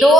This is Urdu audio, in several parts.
2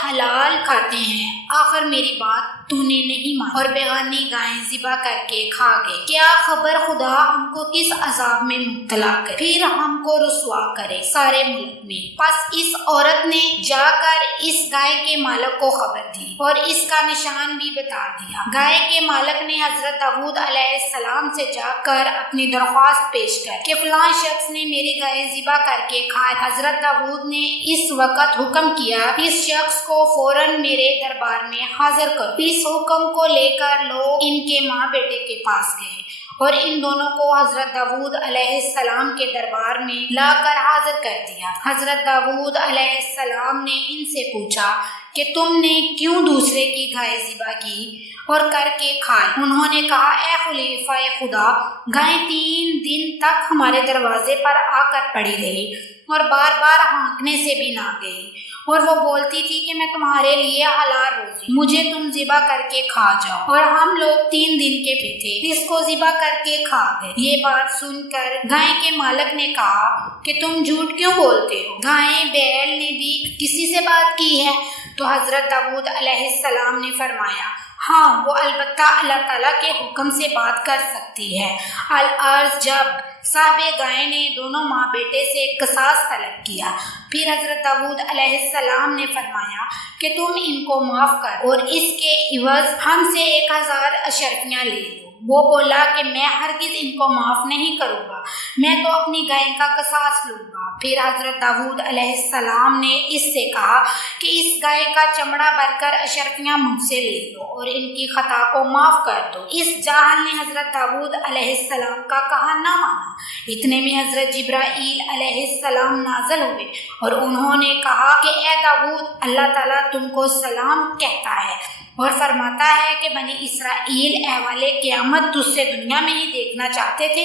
حلال کھاتے ہیں، آخر میری بات تو نے نہیں مانی اور بیگانی گائیں ذبح کر کے کھا گئے۔ کیا خبر خدا ہم کو کس عذاب میں مبتلا کرے، پھر ہم کو رسوا کرے سارے ملک میں۔ پس اس عورت نے جا کر اس گائے کے مالک کو خبر دی اور اس کا نشان بھی بتا دیا۔ گائے کے مالک نے حضرت داؤد علیہ السلام سے جا کر اپنی درخواست پیش کر کہ فلاں شخص نے میری گائے ذبح کر کے کھائے۔ حضرت داؤد نے اس وقت حکم کیا، اس شخص کو فوراً میرے دربار میں حاضر کرو۔ اس حکم کو لے کر لوگ ان کے ماں بیٹے کے پاس گئے اور ان دونوں کو حضرت داؤد علیہ السلام کے دربار میں لا کر حاضر کر دیا۔ حضرت داؤد علیہ السلام نے ان سے پوچھا کہ تم نے کیوں دوسرے کی گائے ذبح کی اور کر کے کھائی؟ انہوں نے کہا، اے خلیفہ خدا، گائے 3 دن تک ہمارے دروازے پر آ کر پڑی رہی اور بار بار ہانکنے سے بھی نہ گئی، اور وہ بولتی تھی کہ میں تمہارے لیے حلال روزی، مجھے تم ذبح کر کے کھا جاؤ، اور ہم لوگ 3 دن کے بھی تھے، اس کو ذبح کر کے کھا گئے۔ یہ بات سن کر گائے کے مالک نے کہا کہ تم جھوٹ کیوں بولتے ہو؟ گائے بیل نے بھی کسی سے بات کی ہے؟ تو حضرت داؤد علیہ السلام نے فرمایا، ہاں، وہ البتہ اللہ تعالیٰ کے حکم سے بات کر سکتی ہے۔ العرض جب صاحب گائے نے دونوں ماں بیٹے سے قصاص طلب کیا، پھر حضرت داؤد علیہ السلام نے فرمایا کہ تم ان کو معاف کر اور اس کے عوض ہم سے 1000 اشرفیاں لے لو۔ وہ بولا کہ میں ہرگز ان کو معاف نہیں کروں گا، میں تو اپنی گائے کا قصاص لوں گا۔ پھر حضرت داؤد علیہ السلام نے اس سے کہا کہ اس گائے کا چمڑا بھر کر اشرفیاں مجھ سے لے لو اور ان کی خطا کو معاف کر دو۔ اس جاہل نے حضرت داؤد علیہ السلام کا کہا نہ مانا۔ اتنے میں حضرت جبرائیل علیہ السلام نازل ہوئے اور انہوں نے کہا کہ اے داؤد، اللہ تعالیٰ تم کو سلام کہتا ہے اور فرماتا ہے کہ بنی اسرائیل احوال قیامت تجھ سے دنیا میں ہی دیکھنا چاہتے تھے،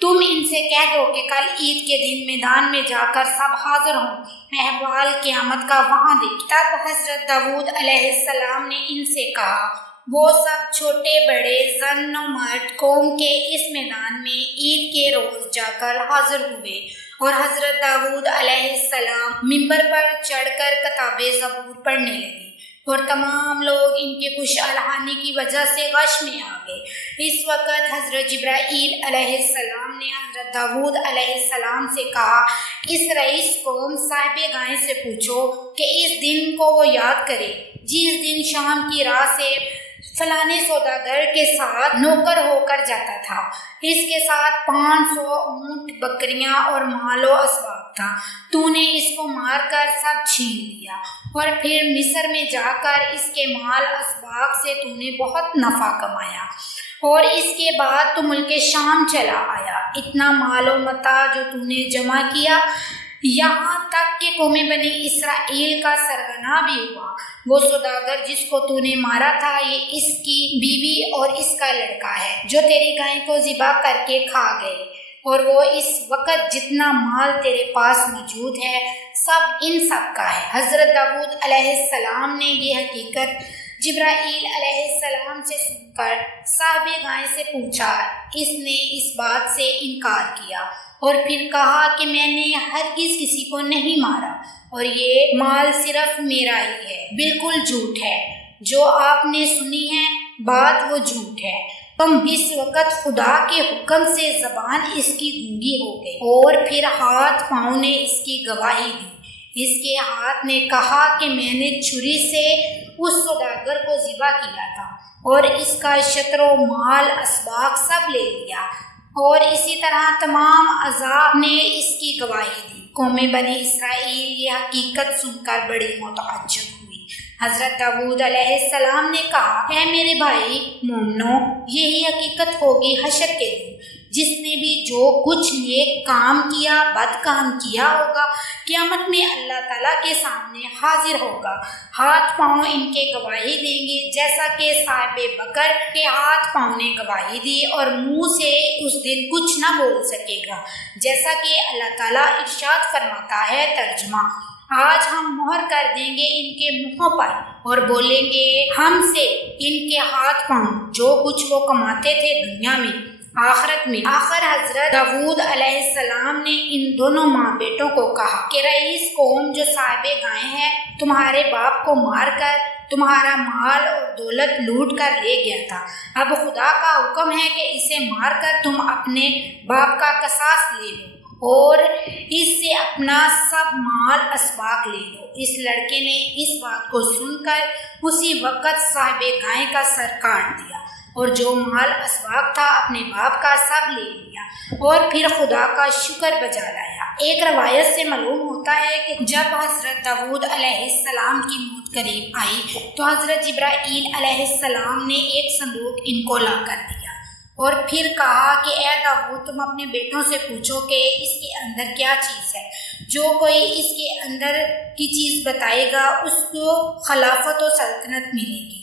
تم ان سے کہہ دو کہ کل عید کے دن میدان میں جا کر سب حاضر ہوں، احوال قیامت کا وہاں دیکھ۔ تب حضرت داؤد علیہ السلام نے ان سے کہا، وہ سب چھوٹے بڑے زن و مرد قوم کے اس میدان میں عید کے روز جا کر حاضر ہوئے، اور حضرت داؤد علیہ السلام منبر پر چڑھ کر کتاب زبور پڑھنے لگے اور تمام لوگ ان کے خوش الحانی کی وجہ سے غش میں آ گئے۔ اس وقت حضرت جبرائیل علیہ السلام نے حضرت داؤد علیہ السلام سے کہا، اس رئیس قوم صاحب گائے سے پوچھو کہ اس دن کو وہ یاد کرے جس دن شام کی راہ سے فلانے سوداگر کے ساتھ نوکر ہو کر جاتا تھا، اس کے ساتھ 500 اونٹ، بکریاں اور مال و اسباب تھا، تو نے اس کو مار کر سب چھین لیا اور پھر مصر میں جا کر اس کے مال اسباب سے تو نے بہت نفع کمایا، اور اس کے بعد تو ملک شام چلا آیا، اتنا مال و متاع جو تو نے جمع کیا، یہاں تک کہ قوم بنی اسرائیل کا سرغنہ بھی ہوا۔ وہ سوداگر جس کو تو نے مارا تھا، یہ اس کی بیوی اور اس کا لڑکا ہے جو تیری گائے کو ذبح کر کے کھا گئے، اور وہ اس وقت جتنا مال تیرے پاس موجود ہے سب ان سب کا ہے۔ حضرت داؤد علیہ السلام نے یہ حقیقت جبرائیل علیہ السلام سے سن کر صاحب گائے سے پوچھا، اس نے اس بات سے انکار کیا اور پھر کہا کہ میں نے ہرگز کسی کو نہیں مارا اور یہ مال صرف میرا ہی ہے، بالکل جھوٹ ہے، جو آپ نے سنی ہے بات وہ جھوٹ ہے۔ تم اس وقت خدا کے حکم سے زبان اس کی گونگی ہو گئی، اور پھر ہاتھ پاؤں نے اس کی گواہی دی۔ اس کے ہاتھ نے کہا کہ میں نے چھری سے اس سوداگر کو ذبح کیا تھا اور اس کا شطر و مال اسباق سب لے لیا، اور اسی طرح تمام اعضاء نے اس کی گواہی دی۔ قوم بنی اسرائیل یہ حقیقت سن کر بڑی متعجب ہوئی۔ حضرت داؤد علیہ السلام نے کہا، اے میرے بھائی مومنو، یہی حقیقت ہوگی حشر کے دن، جس نے بھی جو کچھ نیک کام کیا بد کام کیا ہوگا، قیامت میں اللہ تعالیٰ کے سامنے حاضر ہوگا، ہاتھ پاؤں ان کے گواہی دیں گے، جیسا کہ صاحب بکر کے ہاتھ پاؤں نے گواہی دی اور منہ سے اس دن کچھ نہ بول سکے گا، جیسا کہ اللہ تعالیٰ ارشاد فرماتا ہے۔ ترجمہ، آج ہم مہر کر دیں گے ان کے منہوں پر اور بولیں گے ہم سے ان کے ہاتھ پاؤں جو کچھ وہ کماتے تھے دنیا میں آخرت میں آخر حضرت داؤد علیہ السلام نے ان دونوں ماں بیٹوں کو کہا کہ رئیس قوم جو صاحب گائے ہیں تمہارے باپ کو مار کر تمہارا مال اور دولت لوٹ کر لے گیا تھا، اب خدا کا حکم ہے کہ اسے مار کر تم اپنے باپ کا قصاص لے لو اور اس سے اپنا سب مال اسباق لے لو۔ اس لڑکے نے اس بات کو سن کر اسی وقت صاحب گائے کا سر کاٹ دیا اور جو مال اسباق تھا اپنے باپ کا سب لے لیا اور پھر خدا کا شکر بجا لایا۔ ایک روایت سے معلوم ہوتا ہے کہ جب حضرت داؤد علیہ السلام کی موت قریب آئی تو حضرت جبرائیل علیہ السلام نے ایک صندوق ان کو لا کر دیا اور پھر کہا کہ اے داؤد تم اپنے بیٹوں سے پوچھو کہ اس کے اندر کیا چیز ہے، جو کوئی اس کے اندر کی چیز بتائے گا اس کو خلافت و سلطنت ملے گی۔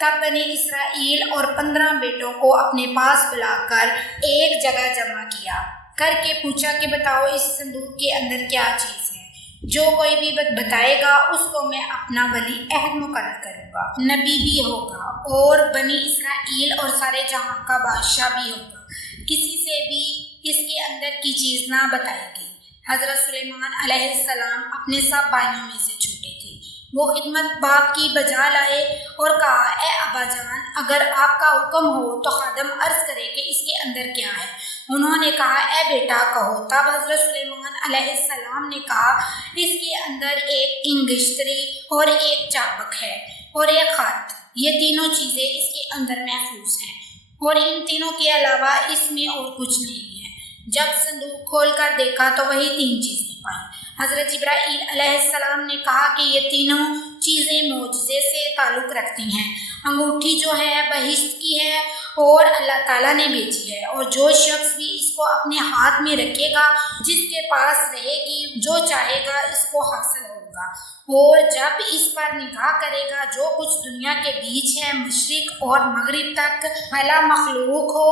تب بنی اسرائیل اور 15 بیٹوں کو اپنے پاس بلا کر ایک جگہ جمع کیا کر کے پوچھا کہ بتاؤ اس صندوق کے اندر کیا چیز ہے، جو کوئی بھی بتائے گا اس کو میں اپنا ولی عہد مقرر کروں گا، نبی بھی ہوگا اور بنی اسرائیل اور سارے جہاں کا بادشاہ بھی ہوگا، کسی سے بھی اس کے اندر کی چیز نہ بتائے گی۔ حضرت سلیمان علیہ السلام اپنے سب بھائیوں میں سے چھوٹے تھے، وہ خدمت باپ کی بجا لائے اور کہا اے ابا جان اگر آپ کا حکم ہو تو خادم عرض کرے کہ اس کے اندر کیا ہے۔ انہوں نے کہا اے بیٹا کہو۔ تب حضرت سلیمان علیہ السلام نے کہا اس کے اندر ایک انگشتری اور ایک چابک ہے اور ایک خط، یہ تینوں چیزیں اس کے اندر محفوظ ہیں اور ان تینوں کے علاوہ اس میں اور کچھ نہیں ہے۔ جب صندوق کھول کر دیکھا تو وہی 3 چیزیں پائیں۔ حضرت جبرائیل علیہ السلام نے کہا کہ یہ تینوں چیزیں معجزے سے تعلق رکھتی ہیں۔ انگوٹھی جو ہے بہشت کی ہے اور اللہ تعالیٰ نے بھیجی ہے، اور جو شخص بھی اس کو اپنے ہاتھ میں رکھے گا جس کے پاس رہے گی جو چاہے گا اس کو حاصل ہوگا، اور جب اس پر نگاہ کرے گا جو کچھ دنیا کے بیچ ہے مشرق اور مغرب تک، بھلا مخلوق ہو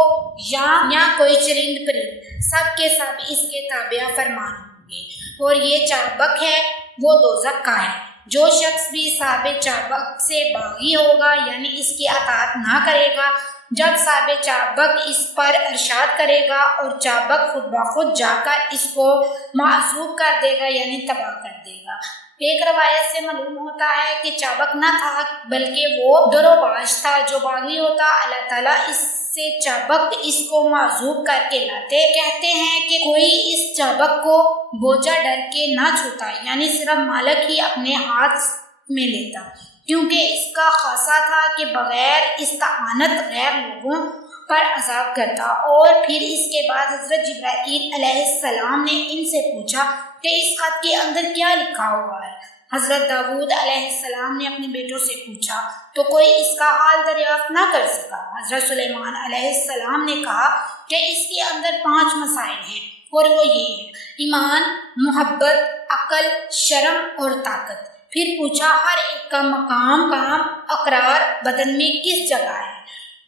یا کوئی چرند پرند، سب کے سب اس کے تابع فرمان ہوں گے، اور یہ چابک ہے وہ دوزخ کا ہے۔ جو شخص بھی صاحب چابک سے باغی ہوگا یعنی اس کی اطاعت نہ کرے گا، جب صاحب چابک اس پر ارشاد کرے گا اور چابک خود بخود جا کر اس کو معذوب کر دے گا یعنی تباہ کر دے گا۔ ایک روایت سے معلوم ہوتا ہے کہ چابک نہ تھا بلکہ وہ دروباش تھا جو باغی ہوتا، اللہ تعالیٰ اس سے چابک اس کو معذوب کر کے لاتے۔ کہتے ہیں کہ کوئی اس چابک کو بوجھا ڈر کے نہ چھوتا یعنی صرف مالک ہی اپنے ہاتھ میں لیتا، کیونکہ اس کا خاصہ تھا کہ بغیر استعانت غیر لوگوں پر عذاب کرتا۔ اور پھر اس کے بعد حضرت جبرائیل علیہ السلام نے ان سے پوچھا کہ اس خط کے اندر کیا لکھا ہوا ہے۔ حضرت داؤد علیہ السلام نے اپنے بیٹوں سے پوچھا تو کوئی اس کا حال دریافت نہ کر سکا۔ حضرت سلیمان علیہ السلام نے کہا کہ اس کے اندر 5 مسائل ہیں اور وہ یہ ہیں: ایمان، محبت، عقل، شرم اور طاقت۔ پھر پوچھا ہر ایک کا مقام اقرار بدن میں کس جگہ ہے؟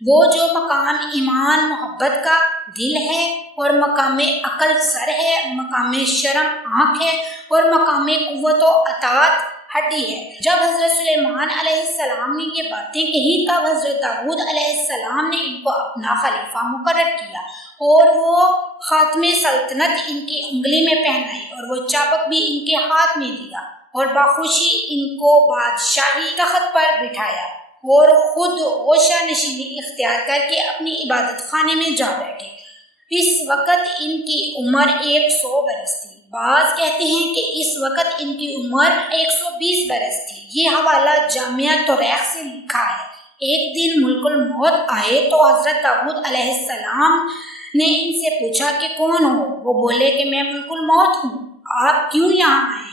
وہ جو مقام ایمان محبت کا دل ہے اور مقام عقل سر ہے، مقام شرم آنکھ ہے اور مقام قوت و اطاعت ہڈی ہے۔ جب حضرت سلیمان علیہ السلام نے یہ باتیں کہی تب حضرت داؤد علیہ السلام نے ان کو اپنا خلیفہ مقرر کیا اور وہ خاتم سلطنت ان کی انگلی میں پہنائی اور وہ چابک بھی ان کے ہاتھ میں دیا اور باخوشی ان کو بادشاہی تخت پر بٹھایا اور خود غوشہ نشینی اختیار کر کے اپنی عبادت خانے میں جا بیٹھے۔ اس وقت ان کی عمر 100 برس تھی، بعض کہتے ہیں کہ اس وقت ان کی عمر 120 برس تھی۔ یہ حوالہ جامعہ توریخ سے لکھا ہے۔ ایک دن ملک الموت آئے تو حضرت داؤد علیہ السلام نے ان سے پوچھا کہ کون ہو؟ وہ بولے کہ میں ملک الموت ہوں، آپ کیوں یہاں آئے ہیں؟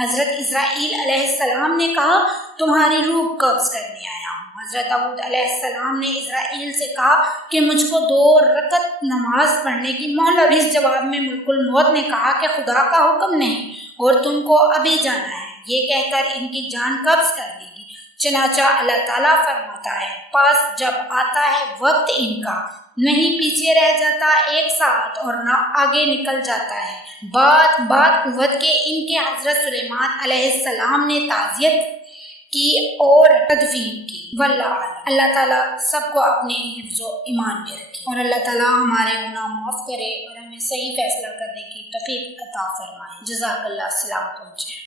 حضرت اسرائیل علیہ السلام نے کہا تمہاری روح قبض کرنے آیا ہوں۔ حضرت داؤد علیہ السلام نے اسرائیل سے کہا کہ مجھ کو 2 رکعت نماز پڑھنے کی مہلت۔ اس جواب میں ملک الموت نے کہا کہ خدا کا حکم نہیں اور تم کو ابھی جانا ہے، یہ کہہ کر ان کی جان قبض کر لی گی۔ چنانچہ اللہ تعالیٰ فرماتا ہے پاس جب آتا ہے وقت ان کا، نہیں پیچھے رہ جاتا 1 ساعت اور نہ آگے نکل جاتا ہے۔ بعد قوت کے ان کے حضرت سلیمان علیہ السلام نے تعزیت کی اور تدفین کی۔ واللہ اعلم۔ اللہ تعالیٰ سب کو اپنے حفظ و ایمان میں رکھے اور اللہ تعالیٰ ہمارے گناہ معاف کرے اور ہمیں صحیح فیصلہ کرنے کی توفیق عطا فرمائے۔ جزاک اللہ۔ السلام علیکم۔